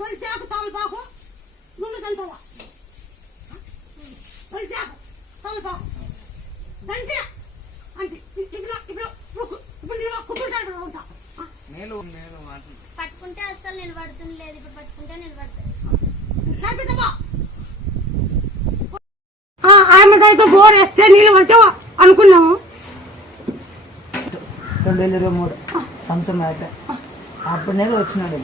తొలిచాకు తలపాకు ముందు దంచవా తొలిచాకు తలపాకు దంచే అంటే ఇప్పుడు నేను కుట్టుకుంటాడు ఉంటా పట్టుకుంటే అస్సలు నిలబడుతుంది లేదు, ఇప్పుడు పట్టుకుంటే నిలబడుతుంది. ఆమెదైతే బోర్ వేస్తే నీళ్ళు పడితే అనుకున్నాము. 2023 సంవత్సరం అయితే అప్పుడునే వచ్చినాడు.